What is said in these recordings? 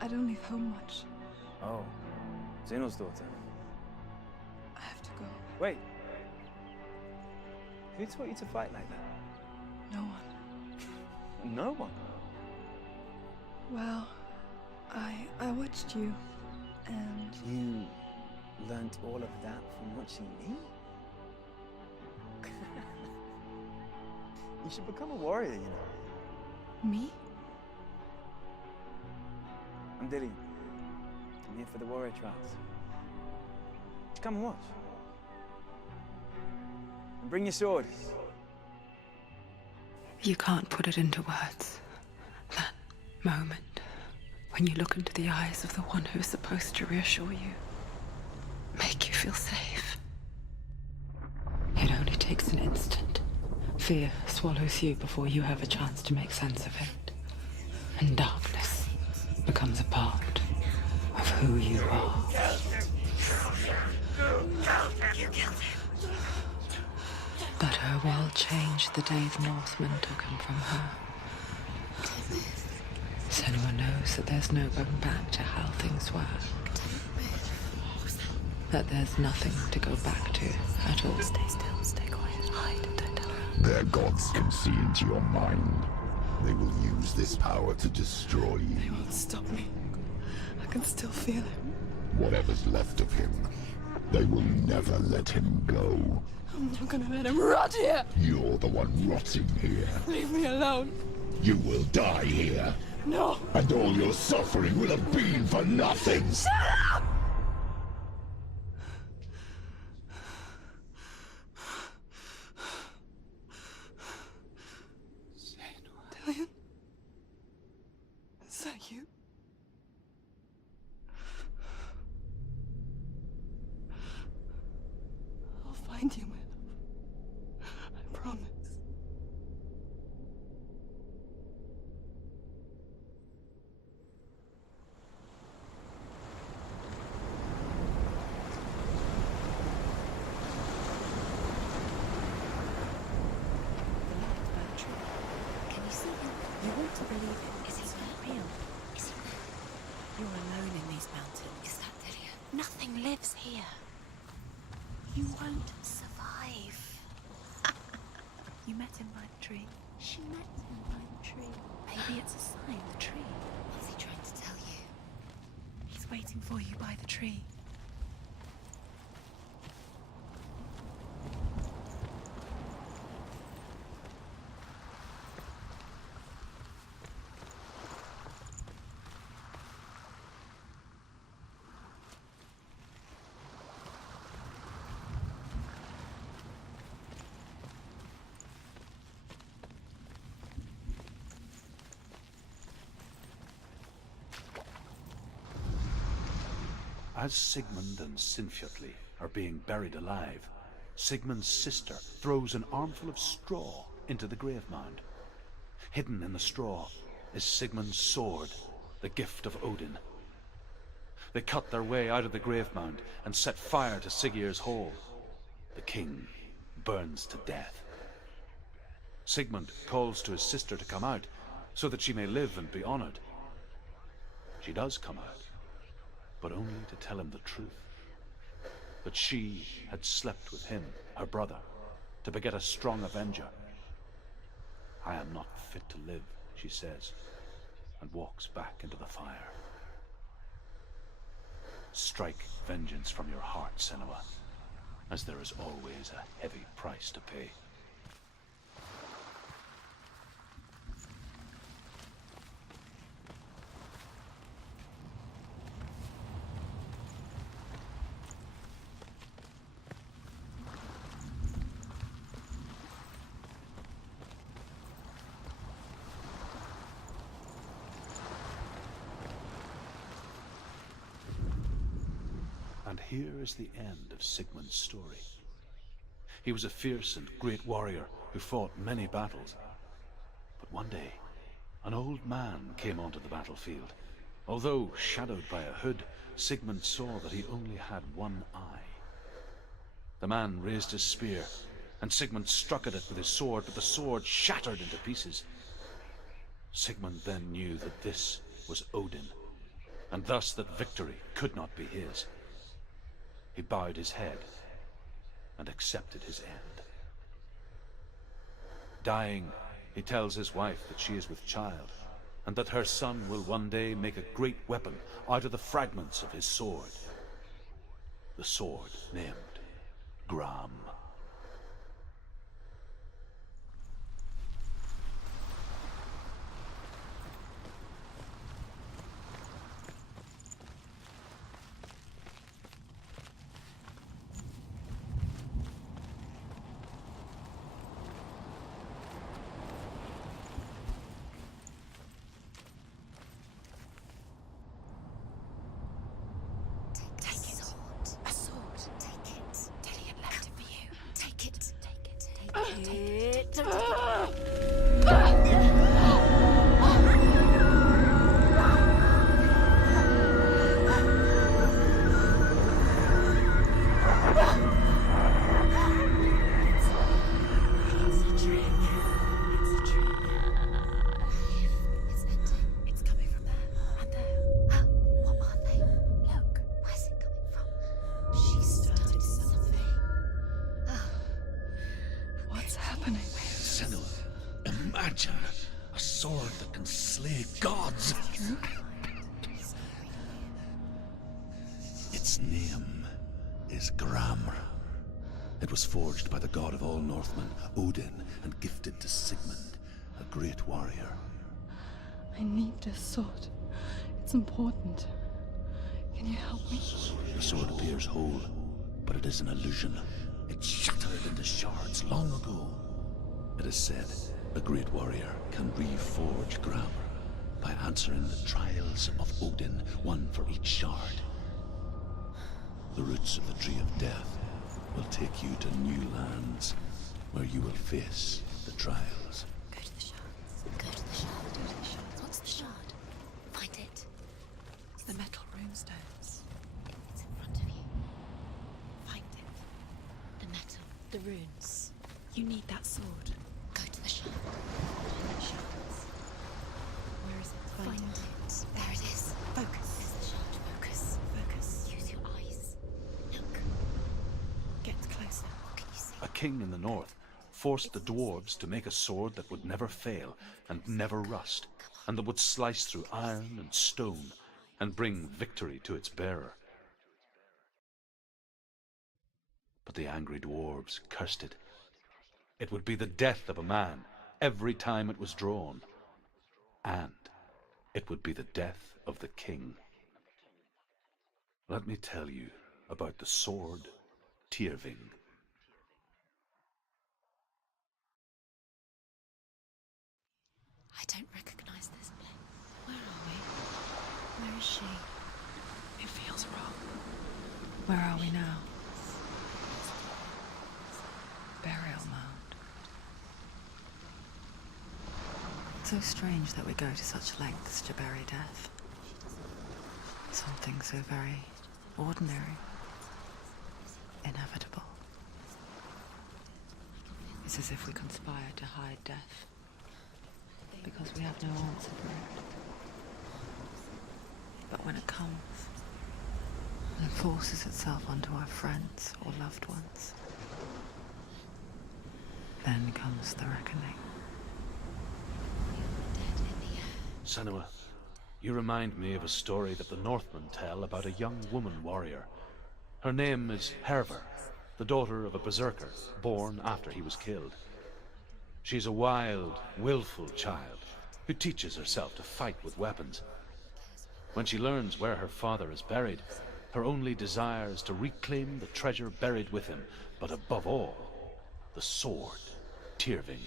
I don't leave home much. Oh, Zeno's daughter. I have to go. Wait. Who taught you to fight like that? No one. No one? Well, I watched you, and... You learned all of that from watching me? You should become a warrior, you know. Me? I'm Dilly. I'm here for the warrior trials. Come and watch. And bring your sword. You can't put it into words. That moment when you look into the eyes of the one who's supposed to reassure you, make you feel safe. It only takes an instant. Fear swallows you before you have a chance to make sense of it. And darkness becomes a part of who you are. You killed him. But her world changed the day the Northmen took him from her. Senua knows that there's no going back to how things were. That there's nothing to go back to at all. Stay still, stay quiet, hide, don't tell her. Their gods can see into your mind. They will use this power to destroy you. They won't stop me. I can still feel him. Whatever's left of him, they will never let him go. I'm not gonna let him rot here! You're the one rotting here. Leave me alone. You will die here. No! And all your suffering will have been for nothing. Shut up! Dillion? Is that you? I'll find you, my love. I promise. Can you see him? You want to believe it. Is he not real? Is he not? You're alone in these mountains. Is that Dillion? Nothing lives here. You won't survive. You met him by the tree. She met him by the tree. Maybe it's a sign, the tree. What's he trying to tell you? He's waiting for you by the tree. As Sigmund and Sinfjotli are being buried alive, Sigmund's sister throws an armful of straw into the grave mound. Hidden in the straw is Sigmund's sword, the gift of Odin. They cut their way out of the grave mound and set fire to Siggeir's hall. The king burns to death. Sigmund calls to his sister to come out so that she may live and be honored. She does come out, but only to tell him the truth. That she had slept with him, her brother, to beget a strong avenger. I am not fit to live, she says, and walks back into the fire. Strike vengeance from your heart, Senua, as there is always a heavy price to pay. And here is the end of Sigmund's story. He was a fierce and great warrior who fought many battles. But one day, an old man came onto the battlefield. Although shadowed by a hood, Sigmund saw that he only had one eye. The man raised his spear, and Sigmund struck at it with his sword, but the sword shattered into pieces. Sigmund then knew that this was Odin, and thus that victory could not be his. He bowed his head and accepted his end. Dying, he tells his wife that she is with child, and that her son will one day make a great weapon out of the fragments of his sword. The sword named Gram. Imagine a sword that can slay gods. Its name is Gram. It was forged by the god of all Northmen, Odin, and gifted to Sigmund, a great warrior. I need this sword. It's important. Can you help me? The sword appears whole, but it is an illusion. It shattered into shards long ago. It is said a great warrior can reforge Gram by answering the trials of Odin, one for each shard. The roots of the Tree of Death will take you to new lands where you will face the trials. Go to the shards. Go to the shard. Go to the shards. What's the shard? Find it. It's the metal runestones. It's in front of you. Find it. The metal. The runes. You need that sword. Go to the shard. The shards. Where is it? Find it. There it is. Focus. There's the shard. Focus. Focus. Use your eyes. Look. Get closer. What can you see? A king in the north forced the dwarves to make a sword that would never fail and never rust, and that would slice through iron and stone and bring victory to its bearer. But the angry dwarves cursed it. It would be the death of a man every time it was drawn, and it would be the death of the king. Let me tell you about the sword Tyrving. I don't recognize this place. Where are we? Where is she? It feels wrong. Where are we now? Burial mound. So strange that we go to such lengths to bury death. Something so very ordinary, inevitable. It's as if we conspire to hide death, because we have no answer for it. But when it comes, and it forces itself onto our friends or loved ones, then comes the reckoning. Senua, you remind me of a story that the Northmen tell about a young woman warrior. Her name is Hervor, the daughter of a berserker born after he was killed. She's a wild, willful child who teaches herself to fight with weapons. When she learns where her father is buried, her only desire is to reclaim the treasure buried with him, but above all, the sword Tyrving.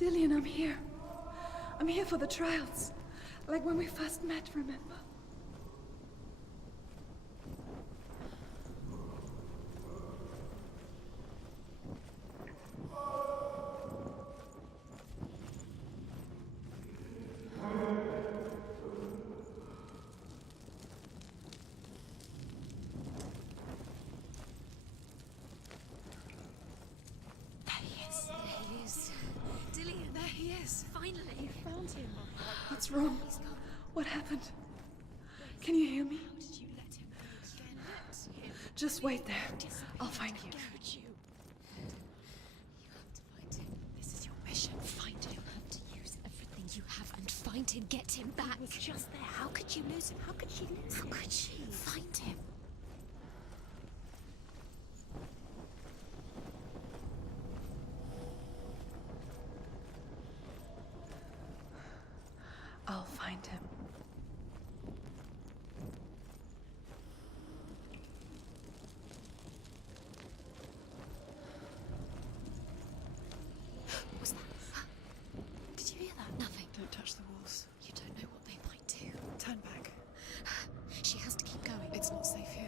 Dillian, I'm here. I'm here for the trials. Like when we first met, remember? Dillian, there he is. Finally. You found him. What's wrong? He's gone. What happened? Can you hear me? How did you let him go again? Let him Just wait there. I'll find you. Could you? You have to find him. This is your mission. Find him. You have to use everything you have and find him. Get him back. He was just there. How could you lose him? How could she lose him? How could she? Find him. I'll find him. What was that? Did you hear that? Nothing. Don't touch the walls. You don't know what they might do. Turn back. She has to keep going. It's not safe here.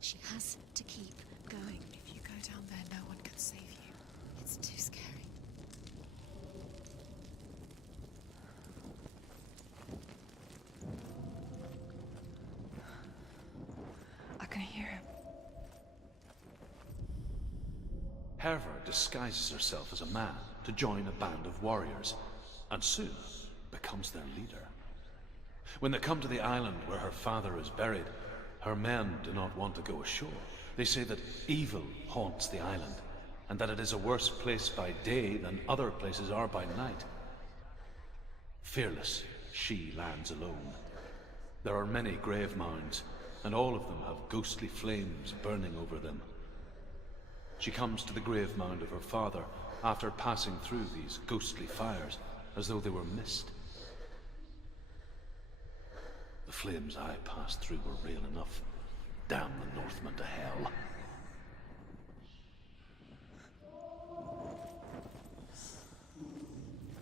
She has to keep going. If you go down there, no one can save you. It's too scary. I can hear him. Herver disguises herself as a man to join a band of warriors, and soon becomes their leader. When they come to the island where her father is buried, her men do not want to go ashore. They say that evil haunts the island, and that it is a worse place by day than other places are by night. Fearless, she lands alone. There are many grave mounds, and all of them have ghostly flames burning over them. She comes to the grave mound of her father after passing through these ghostly fires, as though they were mist. The flames I passed through were real enough. Damn the Northmen to hell.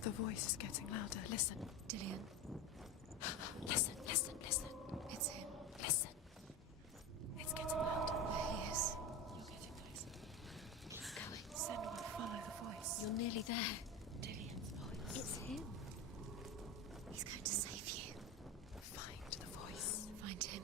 The voice is getting louder. Listen. Dillian. Listen, listen, listen. It's him. Listen. It's getting louder. There he is. You're getting closer. Keep going. Senua, follow the voice. You're nearly there. Dillian's voice. It's him. He's going to save you. Find the voice. Find him.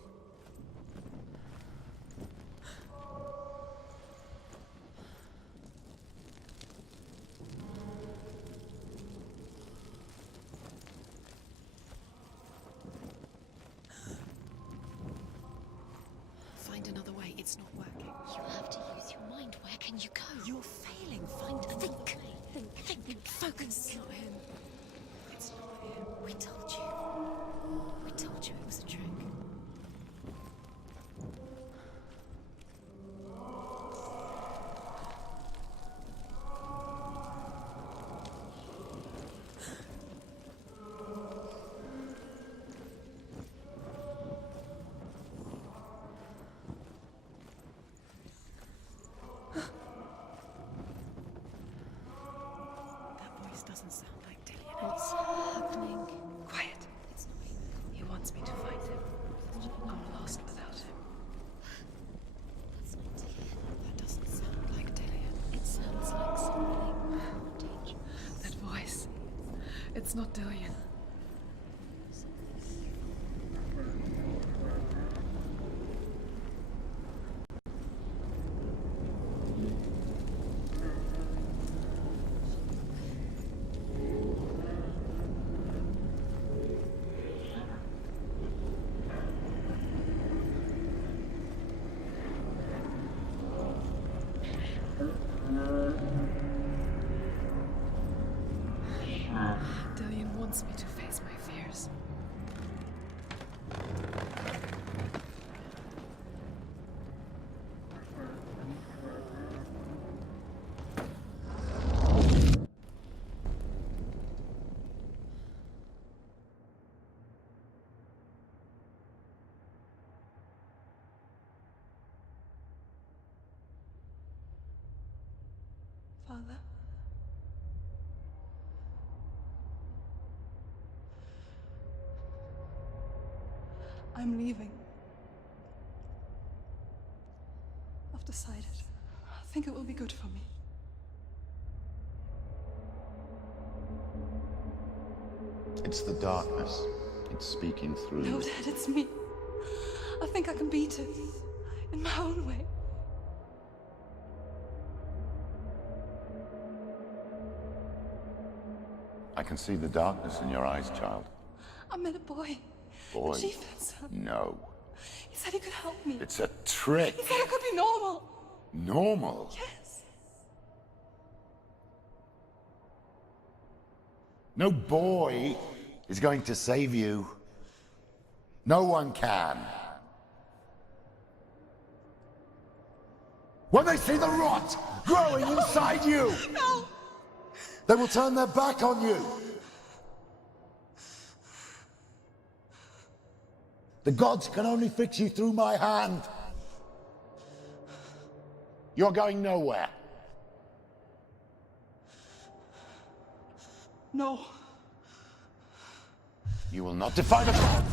Find another way. It's not working. You have to use your mind. Where can you go? You're failing. Find another Think. way. Think. Focus. It's not him. It's not him. We told you. We told you it was a trick. That voice doesn't sound like Dillian. What's happening? Quiet. It's not him. He wants me to find him. I'm lost without him. That's not Dillian. That doesn't sound like Dillian. It sounds like something more dangerous. That voice. It's not Dillian. Dillian wants me to face my fears. Father? I'm leaving. I've decided. I think it will be good for me. It's the darkness. It's speaking through No, you. Dad, it's me. I think I can beat it. In my own way. I can see the darkness in your eyes, child. I met a boy. Boy. The chieftain's son. No. He said he could help me. It's a trick. He said I could be normal. Normal. Yes. No boy is going to save you. No one can. When they see the rot growing inside you, No! they will turn their back on you. The gods can only fix you through my hand. You're going nowhere. No. You will not defy the gods.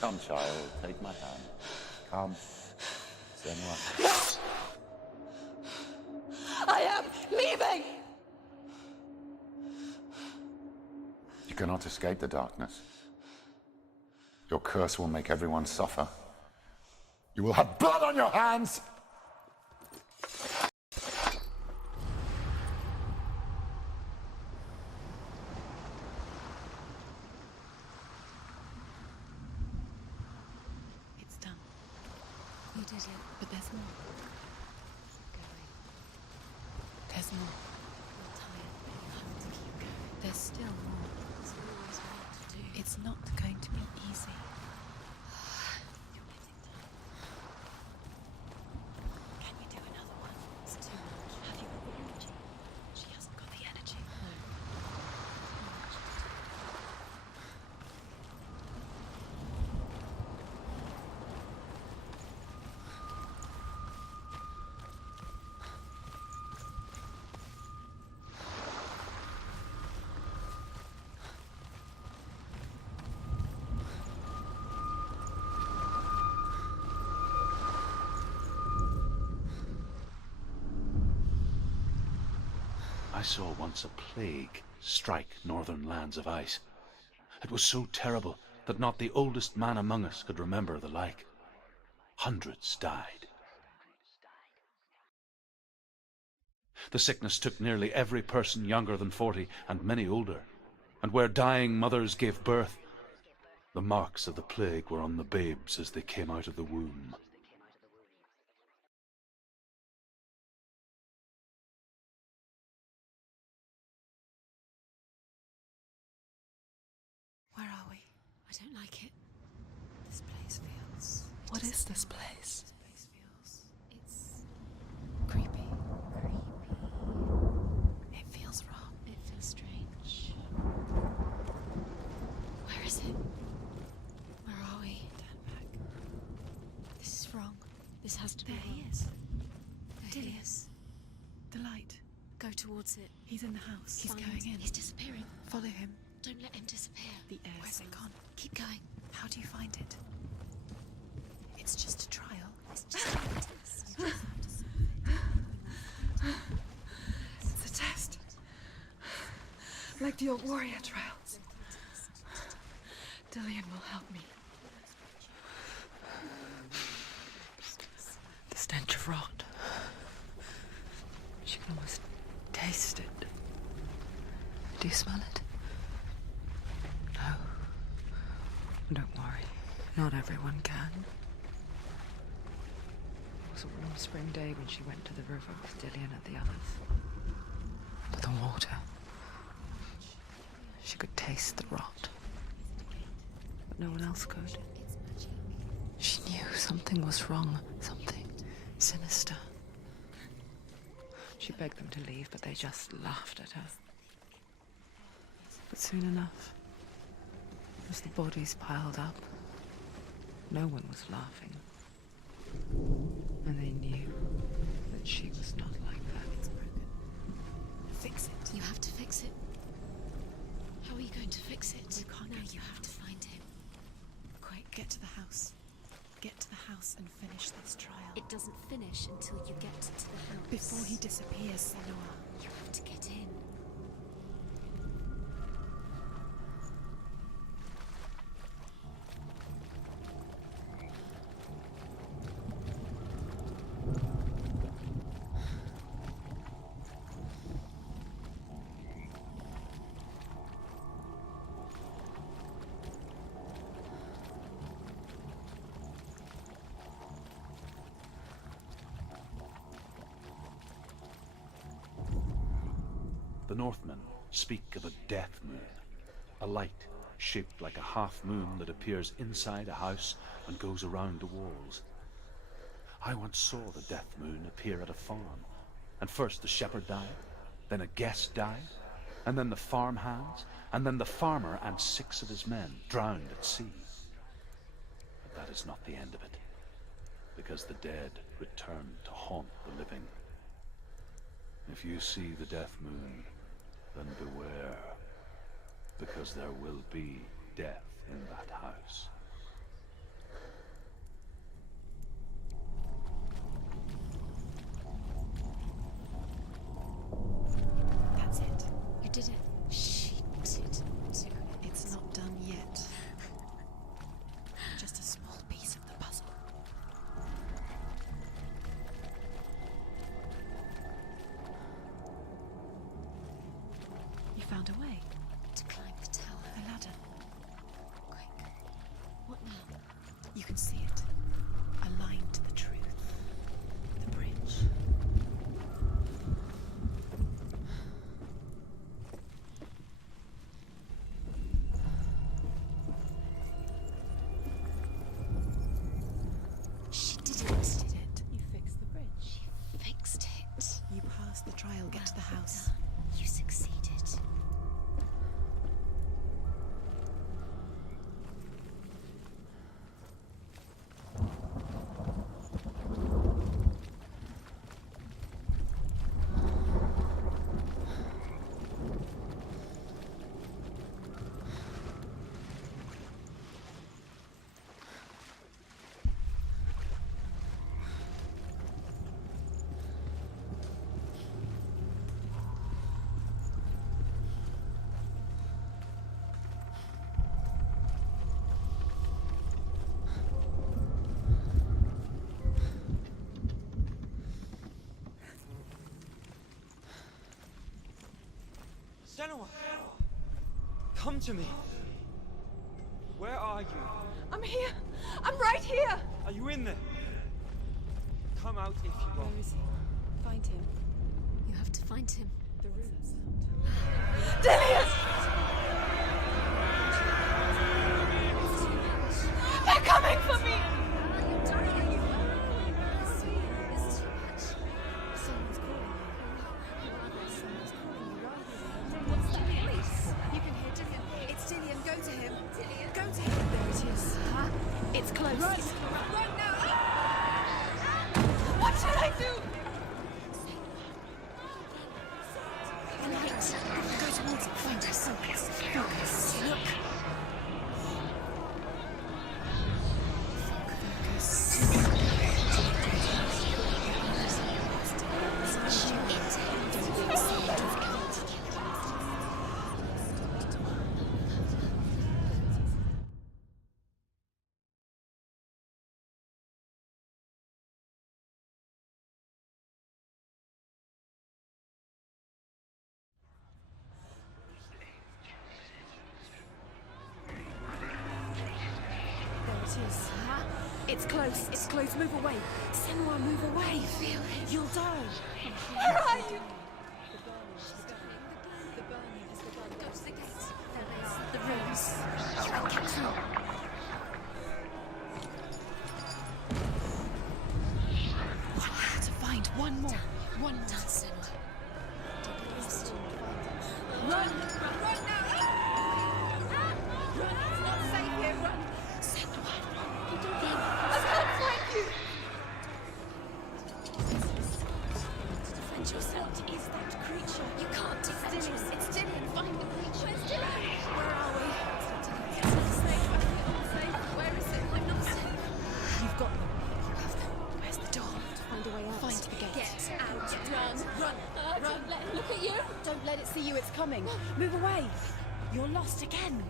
Come, child, take my hand. Come. Senua. I am leaving! You cannot escape the darkness. Your curse will make everyone suffer. You will have blood on your hands! It's done. You did it, but there's more. Keep going. There's more. You're tired, but you have to keep going. There's still more. There's always more to do. It's not going to be easy. You're getting tired. Can you do another one? It's too much. Have you got the energy? She hasn't got the energy. No. I saw once a plague strike northern lands of ice. It was so terrible that not the oldest man among us could remember the like. Hundreds died. The sickness took nearly every person younger than 40 and many older. And where dying mothers gave birth, the marks of the plague were on the babes as they came out of the womb. Where are we? I don't like it. This place feels... What is this place? This place feels... It's... creepy. It feels wrong. It feels strange. Where is it? Where are we? Turn back. This is wrong. This has to be wrong. He is. There he is. The light. Go towards it. He's in the house. He's going in. He's disappearing. Follow him. Don't let him disappear. The air. Where's it gone? Keep going. How do you find it? It's just a trial. It's just a test. You just have to solve it. It's a test. Like the old warrior trials. Dillian will help me. The stench of rot. She can almost taste it. Do you smell it? No. Don't worry. Not everyone can. It was a warm spring day when she went to the river with Dillian and the others. But the water... She could taste the rot. But no one else could. She knew something was wrong. Something sinister. She begged them to leave, but they just laughed at her. But soon enough, as the bodies piled up, no one was laughing. And they knew that she was not like that. Fix it. You have to fix it? How are you going to fix it? You can't. Now you have to find him. Quick, get to the house. Get to the house and finish this trial. It doesn't finish until you get to the house. Before he disappears, Senua. You have to get in. The Northmen speak of a death moon, a light shaped like a half moon that appears inside a house and goes around the walls. I once saw the death moon appear at a farm, and first the shepherd died, then a guest died, and then the farm hands, and then the farmer and 6 of his men drowned at sea. But that is not the end of it, because the dead return to haunt the living. If you see the death moon, then beware, because there will be death in that house. That's it. You did it. She did do it. It's not done yet. Just a small piece of the puzzle. You found a way To climb the tower. a ladder. Quick. What now? You can see it. Aligned to the truth. The bridge. She did it. Did it. You fixed the bridge. She fixed it. You passed the trial. Get to the Well house. done. You succeeded. Senua! Come to me! Where are you? I'm here. I'm right here. Are you in there? Come out if you are. Where is he? Find him. You have to find him. The runes. Dilius! They're coming for me. You're dying. It's too much. Someone's calling you. Someone's calling you right here. What's that voice? You can hear Dillian. It's Dillian. Go to him. Dillian. Go to him. There it is. Huh? It's close. Run now. What should I do? The light. Go towards it. Find her. Focus. Focus. Look. Huh? It's close. It's close. Move away. Senua, move away. Feel it. You'll die. Where are you? Go to the gate. There they are. The rooms. You can catch them. One more to find. One more. One more. Done, Senua. Run! Run now! Run! It's not safe here. Run! Senua. I can't find you. To defend Find yourself. What is that creature? You can't defend yourself. It's Dillian. Find the creature. Where's Dillian? Where are we? It's not safe. I feel unsafe. Where is it? I'm not safe. You've got them. You have them. Where's the door? Find a way out. Find the gate. Get out. Run. Run. Run. Don't let it look at you. Don't let it see you. It's coming. Move away. You're lost again.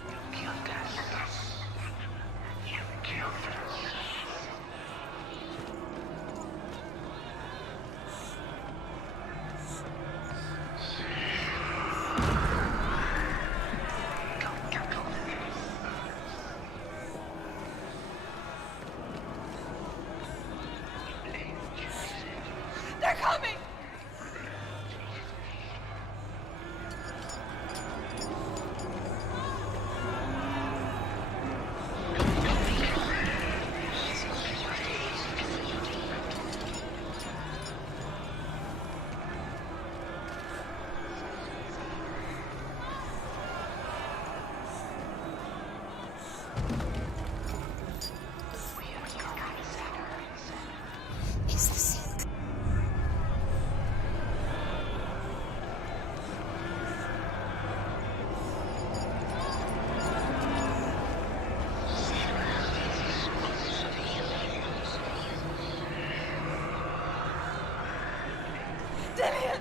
You killed us. You killed us. They're coming! Is this it? Dillian!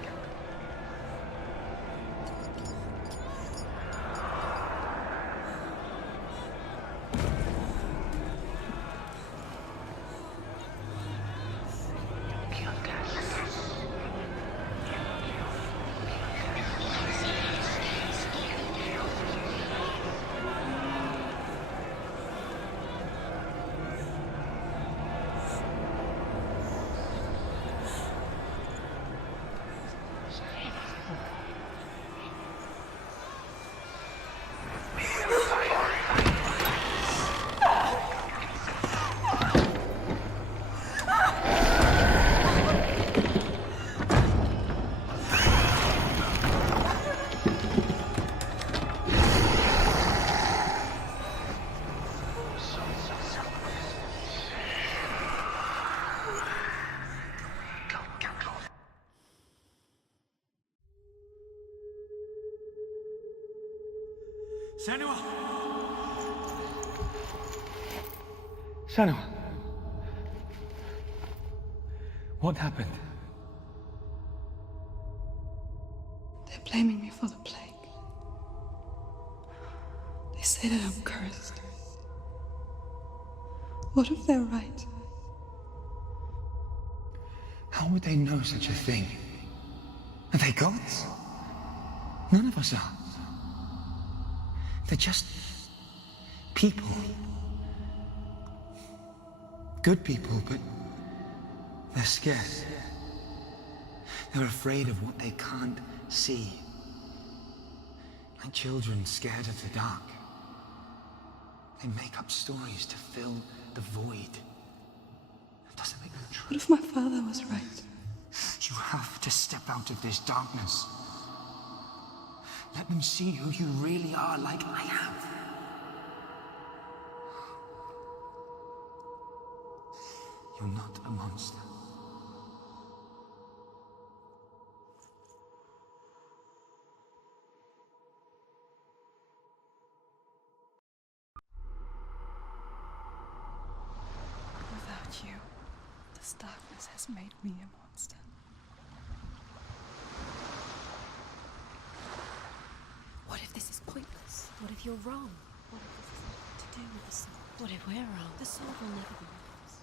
Senua! Senua! What happened? They're blaming me for the plague. They say that I'm cursed. What if they're right? How would they know such a thing? Are they gods? None of us are. They're just people. Good people, but they're scared. They're afraid of what they can't see. Like children scared of the dark. They make up stories to fill the void. It doesn't make them true. What if my father was right? You have to step out of this darkness. Let them see who you really are, like I have. You're not a monster. Without you, this darkness has made me a monster. What if this is pointless? What if you're wrong? What if this is nothing to do with the sword? What if we're wrong? The sword will never be yours.